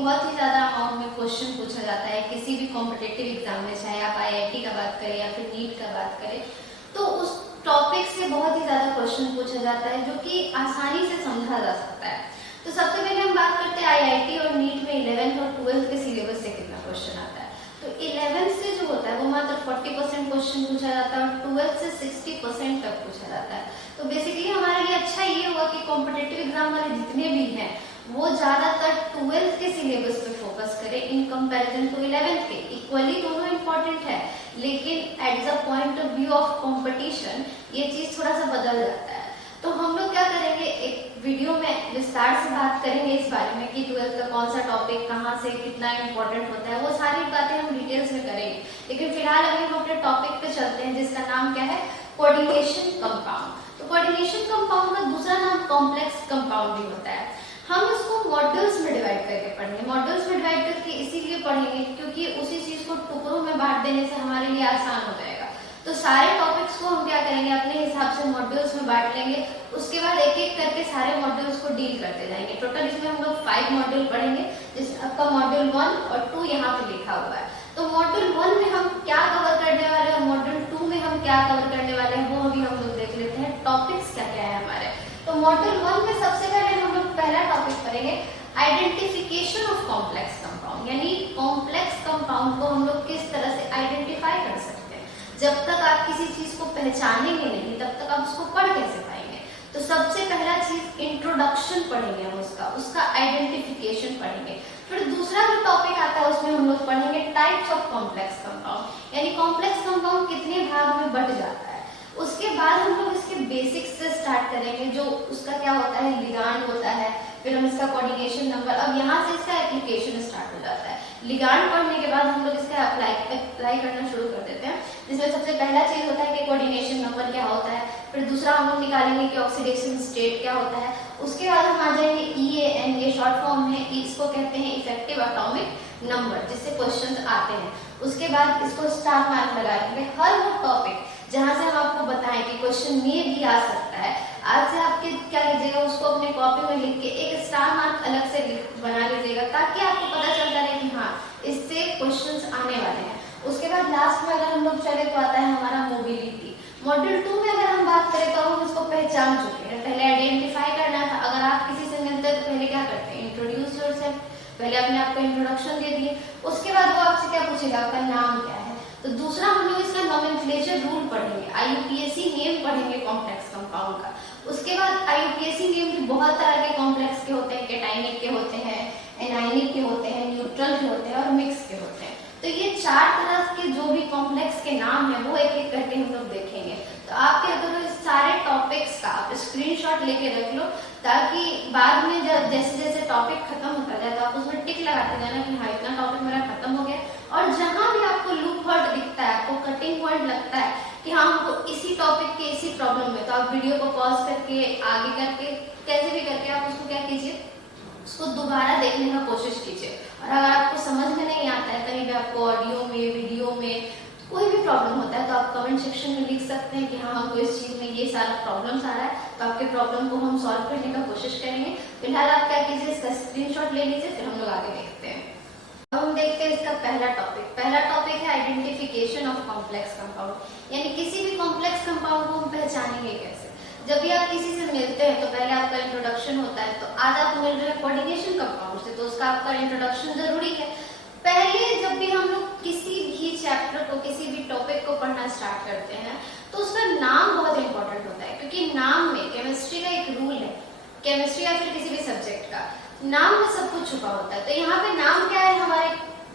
बहुत ही ज्यादा अमाउंट में क्वेश्चन पूछा जाता है किसी भी कॉम्पिटिटिव एग्जाम में, चाहे आप आईआईटी का बात करें या फिर नीट का बात करें, तो उस टॉपिक से बहुत ही ज्यादा क्वेश्चन पूछा जाता है जो कि आसानी से समझा जा सकता है। तो सबसे पहले हम बात करते हैं आईआईटी और नीट में 11th और 12th के सिलेबस से कितना क्वेश्चन आता है। तो 11th से जो होता है वो मात्र 40% क्वेश्चन पूछा जाता है और 12th से 60% तक पूछा जाता है। तो बेसिकली हमारे लिए अच्छा ये हुआ कि कॉम्पिटिटिव एग्जाम वाले जितने भी हैं वो ज्यादातर 12th के सिलेबस पे फोकस करें इन कंपैरिजन टू 11th के। इक्वली दोनों इंपॉर्टेंट है, लेकिन at the point of view of competition ये चीज थोड़ा सा बदल जाता है। तो हम लोग क्या करेंगे, एक वीडियो में विस्तार से बात करेंगे इस बारे में कि 12th का कौन सा टॉपिक कहाँ से कितना इंपॉर्टेंट होता है, वो सारी बातें हम डिटेल्स में करेंगे। लेकिन फिलहाल अभी हम अपने टॉपिक पे चलते हैं जिसका नाम क्या है, कोऑर्डिनेशन कंपाउंड। तो कोऑर्डिनेशन कंपाउंड का दूसरा नाम कॉम्प्लेक्स कंपाउंड भी होता है। हम इसको मॉड्यूल्स में डिवाइड करके पढ़ेंगे। मॉड्यूल्स में डिवाइड करके इसीलिए पढ़ेंगे क्योंकि उसी चीज को टुकड़ों में बांट देने से हमारे लिए आसान हो जाएगा। तो सारे टॉपिक्स को हम क्या करेंगे, अपने हिसाब से मॉड्यूल्स में बांट लेंगे, उसके बाद एक एक करके सारे मॉड्यूल्स को डील करते जाएंगे। टोटल इसमें हम लोग 5 मॉड्यूल पढ़ेंगे, जिस आपका मॉड्यूल 1 और 2 यहाँ पे लिखा हुआ है। तो मॉड्यूल 1 में हम क्या कवर करने वाले हैं और मॉड्यूल 2 में हम क्या कवर करने वाले हैं वो अभी हम लोग देख लेते हैं। टॉपिक्स क्या क्या है हमारे। तो मॉड्यूल 1 में सबसे पहले हम लोग पहला टॉपिक पढ़ेंगे आइडेंटिफिकेशन ऑफ कॉम्प्लेक्स कंपाउंड, यानी कॉम्प्लेक्स कंपाउंड को हम लोग किस तरह से आइडेंटिफाई कर सकते हैं। जब तक आप किसी चीज को पहचानेंगे नहीं तब तक आप उसको पढ़ कैसे पाएंगे। तो सबसे पहला चीज इंट्रोडक्शन पढ़ेंगे हम उसका आइडेंटिफिकेशन पढ़ेंगे। फिर दूसरा जो टॉपिक आता है उसमें हम लोग पढ़ेंगे टाइप्स ऑफ कॉम्प्लेक्स कंपाउंड, यानी कॉम्प्लेक्स कंपाउंड कितने भाग में बट जाता है। उसके बाद हम लोग इसके बेसिक्स से स्टार्ट करेंगे, जो उसका क्या होता है, लिगांड होता है, फिर हम इसका कोऑर्डिनेशन नंबर, अब यहाँ से इसका एप्लीकेशन स्टार्ट हो जाता है। लिगांड पढ़ने के बाद हम लोग इसका अप्लाई करना शुरू कर देते हैं, जिसमें सबसे पहला चीज होता है कि कोऑर्डिनेशन नंबर क्या होता है। फिर दूसरा हम लोग निकालेंगे कि ऑक्सीडेशन स्टेट क्या होता है। उसके बाद हम आ जाएंगे EAN, ये शॉर्ट फॉर्म है, इसको कहते हैं इफेक्टिव एटॉमिक नंबर, जिससे क्वेश्चंस आते हैं। उसके बाद इसको स्टार मार्क लगाएंगे। हर वो टॉपिक जहां से हम आपको बताएं कि क्वेश्चन में भी आ सकता है, आज से आपके क्या लीजिएगा, उसको अपने कॉपी में लिख के एक स्टार मार्क अलग से बना लीजिएगा, ताकि आपको पता चलता रहे कि हाँ इससे क्वेश्चंस आने वाले हैं। उसके बाद लास्ट में अगर हम लोग चले तो आता है हमारा मोबिलिटी। मॉड्यूल 2 में अगर हम बात करें तो हम इसको पहचान चुके हैं, पहले आइडेंटिफाई करना था। अगर आप किसी से मिलते हैं तो पहले क्या करते हैं, इंट्रोड्यूस योरसेल्फ, पहले अपने आप को इंट्रोडक्शन दे दिए। उसके बाद वो आपसे क्या पूछेगा, आपका नाम क्या है। तो दूसरा हम लोग इसका नोमेनक्लेचर रूल पढ़ेंगे, IUPAC नेम पढ़ेंगे कॉम्प्लेक्स कंपाउंड का। उसके बाद IUPAC नेम भी बहुत तरह के कॉम्प्लेक्स के होते हैं, कैटाइनिक के होते हैं, एनाइनिक के होते हैं, न्यूट्रल के होते हैं और मिक्स के होते हैं। तो ये 4 तरह के जो भी कॉम्प्लेक्स के नाम है वो एक एक करके हम लोग देखेंगे। तो आप क्या करो, इस सारे टॉपिक्स का आप स्क्रीनशॉट लेके रख लो, ताकि बाद में जब जैसे जैसे टॉपिक खत्म होता जाए तो आप उसमें टिक लगाते जाना कि हाँ इतना टॉपिक मेरा खत्म हो गया। और जहां भी आपको लूप होल दिखता है, आपको कटिंग पॉइंट लगता है कि हाँ हमको इसी टॉपिक के इसी प्रॉब्लम में, तो आप वीडियो को पॉज करके आगे करके कैसे भी करके आप उसको क्या कीजिए, उसको दोबारा देखने का कोशिश कीजिए। और अगर आपको समझ में नहीं आता है, कहीं भी आपको ऑडियो में वीडियो में कोई भी प्रॉब्लम होता है, तो आप कमेंट सेक्शन में लिख सकते हैं कि हाँ हमको इस चीज में ये सारा प्रॉब्लम्स आ रहा है, तो आपके प्रॉब्लम को हम सॉल्व करने का कोशिश करेंगे। फिलहाल आप क्या कीजिए, इसका स्क्रीनशॉट ले लीजिए, फिर हम लोग आगे देखते हैं। अब हम देखते हैं इसका पहला टॉपिक है आइडेंटिफिकेशन ऑफ कॉम्प्लेक्स कंपाउंड, यानी किसी भी कॉम्प्लेक्स कंपाउंड को हम पहचानेंगे कैसे। जब भी आप किसी से मिलते हैं तो पहले आपका इंट्रोडक्शन होता है। तो आज आप मिल रहे हैं कोऑर्डिनेशन कंपाउंड से, तो उसका आपका इंट्रोडक्शन जरूरी है। पहले जब भी हम लोग किसी भी चैप्टर को, किसी भी टॉपिक को पढ़ना स्टार्ट करते हैं तो उसका नाम बहुत इंपॉर्टेंट होता है, क्योंकि नाम में, केमिस्ट्री का एक रूल है, केमिस्ट्री या फिर किसी भी सब्जेक्ट का नाम में सब कुछ छुपा होता है। तो यहाँ पे नाम क्या है हमारे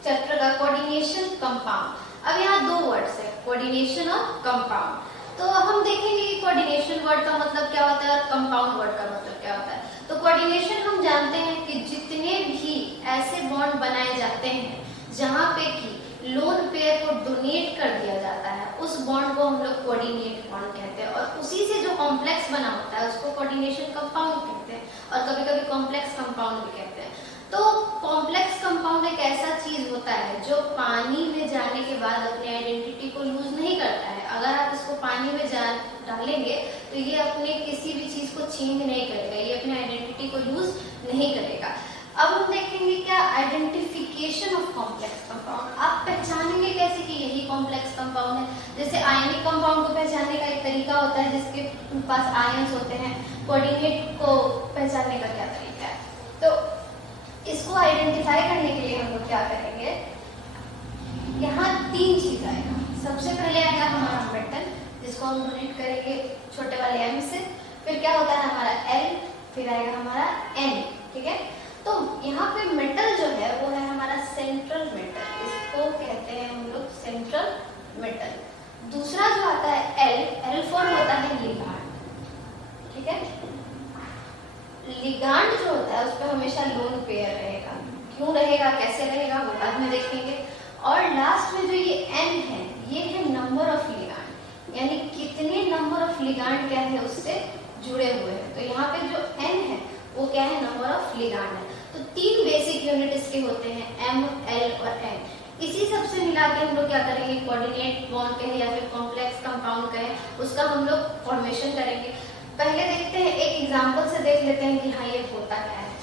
चैप्टर का, कोऑर्डिनेशन कंपाउंड। अब यहाँ 2 वर्ड्स है, कोऑर्डिनेशन और कंपाउंड। तो हम देखेंगे कि कोऑर्डिनेशन वर्ड का मतलब क्या होता है और कंपाउंड वर्ड का मतलब क्या होता है। तो कोऑर्डिनेशन हम जानते हैं कि जितने भी ऐसे बॉन्ड बनाए जाते हैं जहाँ पे कि लोन पेयर को डोनेट कर दिया जाता है, उस बॉन्ड को हम लोग कोऑर्डिनेट बॉन्ड कहते हैं। और उसी से जो कॉम्प्लेक्स बना होता है उसको कोऑर्डिनेशन कंपाउंड कहते हैं, और कभी कभी कॉम्प्लेक्स कंपाउंड भी कहते हैं। तो कॉम्प्लेक्स कंपाउंड एक ऐसा चीज होता है जो पानी में जाने के बाद अपनी आइडेंटिटी को लूज नहीं करता है। अगर आप इसको पानी में डालेंगे तो ये अपने किसी भी चीज को चेंज नहीं करेगा, ये अपनी आइडेंटिटी को लूज नहीं करेगा। अब हम देखेंगे क्या आइडेंटिफिकेशन ऑफ कॉम्प्लेक्स कंपाउंड। आप पहचानेंगे कैसे कि यही कॉम्प्लेक्स कंपाउंड है। जैसे आयनिक कंपाउंड को पहचानने का एक तरीका होता है जिसके पास आयंस होते हैं, कोऑर्डिनेट को पहचानने का क्या तरीका है। तो इसको आइडेंटिफाई करने के लिए हम लोग क्या करेंगे, यहाँ 3 चीज आएगा। सबसे पहले आएगा हमारा मेटल जिसको हम डोनेट करेंगे छोटे वाले एम से, फिर क्या होता है हमारा एल, फिर आएगा हमारा एन, ठीक है। तो यहाँ पे मेटल जो है वो है हमारा सेंट्रल मेटल, इसको कहते हैं हम लोग सेंट्रल मेटल। दूसरा जो आता है एल, एल फॉर होता है लिगांड, ठीक है। लिगांड जो होता है उस पर हमेशा लोन पेयर रहेगा, क्यों रहेगा, कैसे रहेगा वो बाद में देखेंगे। और लास्ट में जो ये एन है, ये है नंबर ऑफ लिगांड, यानी कितने नंबर ऑफ लिगांड क्या है उससे जुड़े हुए हैं। तो यहाँ पे जो एन है वो क्या है, नंबर ऑफ लिगांड है। तो 3 बेसिक यूनिट इसके होते हैं, एम, एल और एन। इसी सबसे मिला के हम लोग क्या करेंगे, कोऑर्डिनेट बॉन्ड कहें या फिर कॉम्प्लेक्स कंपाउंड कहें, उसका हम लोग फॉर्मेशन करेंगे। पहले देखते हैं, एक एग्जांपल से देख लेते हैं कि हाँ ये होता क्या है।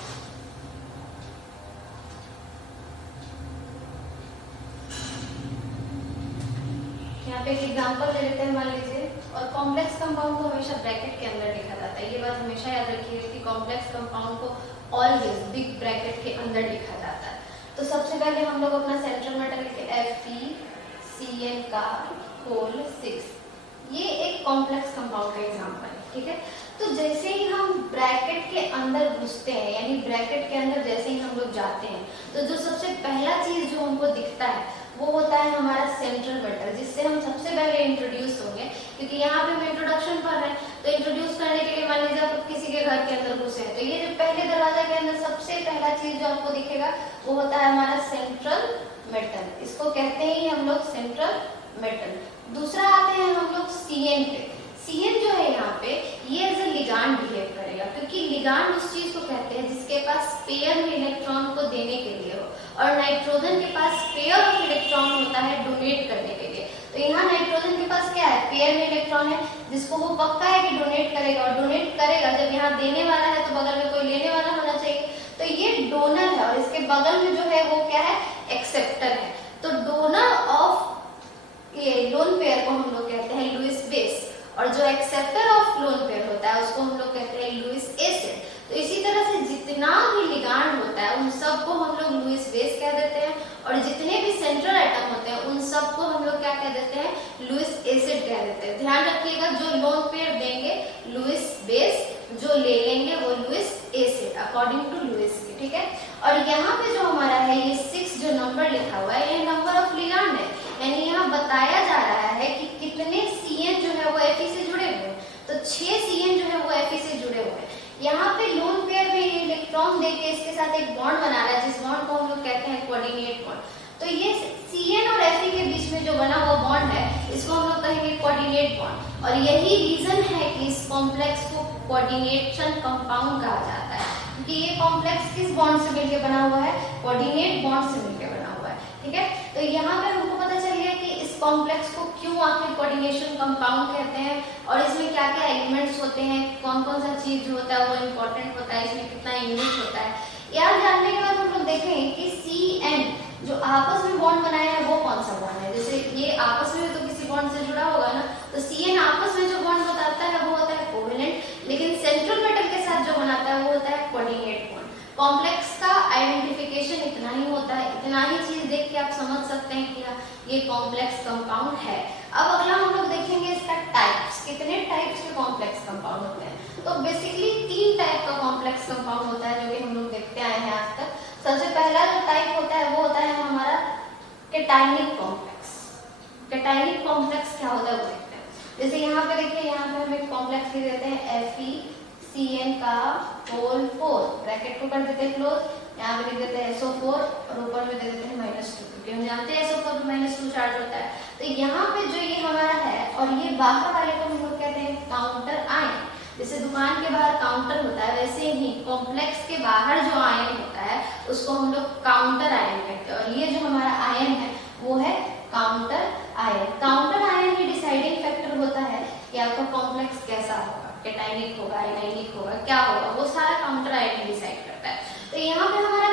यहाँ पे एक एग्जांपल ले लेते हैं, मान लीजिए। और कॉम्प्लेक्स कंपाउंड को हमेशा ब्रैकेट के अंदर लिखा जाता है, ये बात हमेशा याद रखिएगा कि कॉम्प्लेक्स कंपाउंड को ऑलवेज बिग ब्रैकेट के अंदर लिखा जाता है। तो सबसे पहले हम लोग अपना सेंट्रल मेटल लिखे FeCN का होल 6, ये एक कॉम्प्लेक्स कंपाउंड का एग्जांपल है, ठीक है। तो जैसे ही हम ब्रैकेट के अंदर घुसते हैं, यानी ब्रैकेट के अंदर जैसे ही हम लोग जाते हैं, तो जो सबसे पहला चीज जो हमको दिखता है वो होता है हमारा सेंट्रल मेटल, जिससे हम सबसे पहले इंट्रोड्यूस होंगे। क्योंकि यहाँ पे हम इंट्रोडक्शन पढ़ रहे हैं, तो इंट्रोड्यूस करने के लिए मान लीजिए आप किसी के घर के अंदर घुसे हैं, तो ये जो पहले दरवाजा के अंदर सबसे पहला चीज जो आपको दिखेगा वो होता है हमारा सेंट्रल मेटल, इसको कहते हैं हम लोग सेंट्रल मेटल। दूसरा आते हैं हम लोग CN पे। CN जो है यहाँ पे ये एज ए लिगांड बिहेव करेगा, क्योंकि लिगांड उस चीज को कहते हैं जिसके पास पेयर में इलेक्ट्रॉन को देने के लिए हो, और नाइट्रोजन के पास पेयर ऑफ इलेक्ट्रॉन होता है डोनेट करने के लिए। तो यहाँ नाइट्रोजन के पास क्या है, पेयर में इलेक्ट्रॉन है, जिसको वो पक्का है कि डोनेट करेगा, और डोनेट करेगा जब यहाँ देने वाला है तो बगल में कोई लेने वाला होना चाहिए। तो ये डोनर है, और इसके बगल में जो है वो क्या है, एक्सेप्टर है। तो डोनर ऑफ ये लोन पेयर को हम लोग कहते हैं लुईस बेस, और जो एक्सेप्टर ऑफ लोन पेयर होता है उसको हम लोग कहते हैं लुईस एसिड। तो इसी तरह से जितना भी लिगांड होता है उन सबको हम लोग लुईस बेस कह देते हैं, और जितने भी सेंट्रल एटम होते हैं उन सबको हम लोग क्या कह देते हैं, लुईस एसिड कह देते हैं। ध्यान रखिएगा, जो लोन पेयर देंगे लुईस बेस, जो ले लेंगे वो Lewis acid according to Lewis की, ठीक है। और यहाँ पे जो हमारा है ये 6 जो नंबर लिखा हुआ है ये नंबर ऑफ लिगांड है, यानी यहाँ बताया जा रहा है कि कितने CN जो है वो Fe से जुड़े हुए हैं। तो 6 CN जो है वो Fe से जुड़े हुए हैं। यहाँ पे लोन पेयर में ये इलेक्ट्रॉन देके इसके साथ एक बॉन्ड बना रहा है, जिस बॉन्ड को हम लोग कहते हैं कोऑर्डिनेट बॉन्ड। तो ये CN और Fe के बीच में जो बना हुआ बॉन्ड है इसको हम लोग कहेंगे कोऑर्डिनेट बॉन्ड, और यही रीजन है कि इस कॉम्प्लेक्स को कोऑर्डिनेशन कंपाउंड कहा जाता है, क्योंकि ये कॉम्प्लेक्स किस बॉन्ड से मिलकर बना हुआ है, कोऑर्डिनेट बॉन्ड से मिलकर बना हुआ है, ठीक है। तो यहाँ पे हमको पता चल गया कि इस कॉम्प्लेक्स को क्यों आखिर कोऑर्डिनेशन कंपाउंड कहते हैं, और इसमें क्या क्या एलिमेंट्स होते हैं, कौन कौन सा चीज जो होता है वो इम्पोर्टेंट होता है, इसमें कितना यूनिट होता है। यार जानने के बाद हम लोग देखेंगे कि CN जो आपस में बॉन्ड बनाया है वो कौन सा बॉन्ड है। जैसे ये आपस में तो किसी बॉन्ड से जुड़ा होगा ना, तो CN आपस में जो बॉन्ड बताता है वो होता है कोवेलेंट, लेकिन सेंट्रल मेटल के साथ जो बनाता है वो होता है कोऑर्डिनेट बॉन्ड। कॉम्प्लेक्स का आइडेंटिफिकेशन इतना ही होता है, इतना ही चीज देख के आप समझ सकते हैं कि ये कॉम्प्लेक्स कंपाउंड है। अब अगला हम लोग देखेंगे इसका टाइप्स, कितने टाइप्स के कॉम्प्लेक्स कंपाउंड होते हैं। तो बेसिकली 3 टाइप का कॉम्प्लेक्स कंपाउंड होता है जो कि हम लोग देखते आए हैं आज तक। सबसे पहला जो टाइप होता है वो होता है हमारा कैटायनिक कॉम्प्लेक्स। कैटायनिक कॉम्प्लेक्स क्या होता है वो देखते हैं। जैसे यहाँ पे देखिए, यहाँ पे हम एक कॉम्प्लेक्स लिख देते हैं FeCN का होल 4, ब्रैकेट को कर देते हैं क्लोज, यहाँ पे लिख देते हैं SO4 और ऊपर में दे देते हैं -2, क्योंकि हम जानते हैं SO4 पे -2 चार्ज होता है। तो यहाँ पे जो ये हमारा है, और ये बाहर वाले को हम लोग कहते हैं काउंटर आयन। जैसे दुकान के बाहर काउंटर होता है, वैसे ही कॉम्प्लेक्स के बाहर जो आयन होता है उसको हम लोग काउंटर आयन कहते हैं, और ये जो हमारा आयन है वो है काउंटर आयन। काउंटर आयन ही डिसाइडिंग फैक्टर होता है कि आपका कॉम्प्लेक्स कैसा होगा, कैटायनिक होगा, एनायनिक होगा, क्या होगा, वो सारा काउंटर आयन डिसाइड करता है। तो यहाँ पे हमारा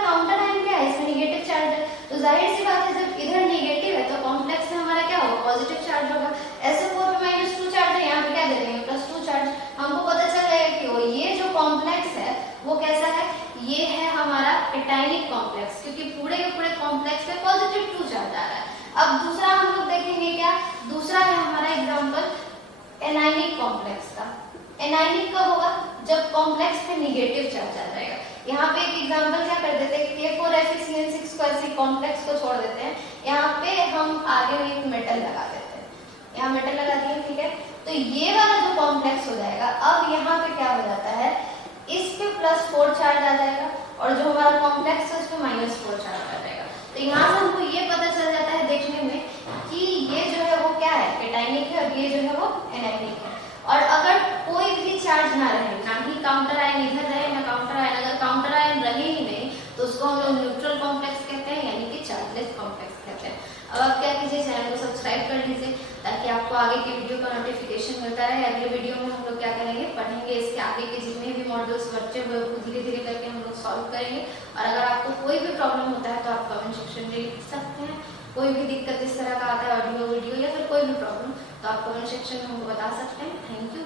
तो जाहिर सी बात है जब इधर नेगेटिव है तो कॉम्प्लेक्स में हमारा क्या होगा, पॉजिटिव चार्ज होगा। SO4 में -2 चार्ज है, यहाँ पे क्या दे देंगे +2 चार्ज। हमको पता चल जाएगा कि वो ये जो कॉम्प्लेक्स है वो कैसा है, ये है हमारा एटाइनिक कॉम्प्लेक्स, क्योंकि पूरे के पूरे कॉम्प्लेक्स में +2 चार्ज आ रहा है। अब दूसरा हम लोग देखेंगे क्या, दूसरा है हमारा एग्जांपल एनाइनिक कॉम्प्लेक्स का। एनाइनिक कब होगा, जब कॉम्प्लेक्स पे नेगेटिव चार्ज आ जाएगा। यहाँ पे एक एग्जांपल क्या कर देते हैं, K4FeCN6 को ऐसे कॉम्प्लेक्स को छोड़ देते हैं, यहाँ पे हम आगे में एक मेटल लगा देते हैं, यहाँ मेटल लगा दिए, ठीक है। तो ये वाला जो कॉम्प्लेक्स हो जाएगा, अब यहाँ पे क्या हो जाता है, इस पे +4 चार्ज आ जाएगा और जो हमारा कॉम्प्लेक्स है उस पे -4 चार्ज आ जाएगा। तो यहाँ से हमको ये पता चल जाता है देखने में कि ये जो है वो क्या है, एटाइनिक है, और ये जो है वो एनाइनिक है। और अगर कोई भी चार्ज ना रहे, ना ही काउंटर आयन इधर रहे ना काउंटर आयन, अगर काउंटर आयन रहे ही नहीं तो उसको हम लोग न्यूट्रल कॉम्प्लेक्स कहते हैं, यानी कि चार्जलेस कॉम्प्लेक्स कहते हैं। अब आप क्या कीजिए, चैनल को सब्सक्राइब कर लीजिए ताकि आपको आगे की वीडियो का नोटिफिकेशन मिलता रहे। अगले वीडियो में हम लोग क्या करेंगे, पढ़ेंगे इसके आगे के जितने भी मॉड्यूल्स बच्चे हुए उसको धीरे धीरे करके हम लोग सॉल्व करेंगे। और अगर आपको कोई भी प्रॉब्लम होता है तो आप कमेंट सेक्शन में लिख सकते हैं। कोई भी दिक्कत इस तरह का आता है, ऑडियो वीडियो या फिर कोई भी प्रॉब्लम, तो आप कमेंट सेक्शन में हमको बता सकते हैं। Thank you.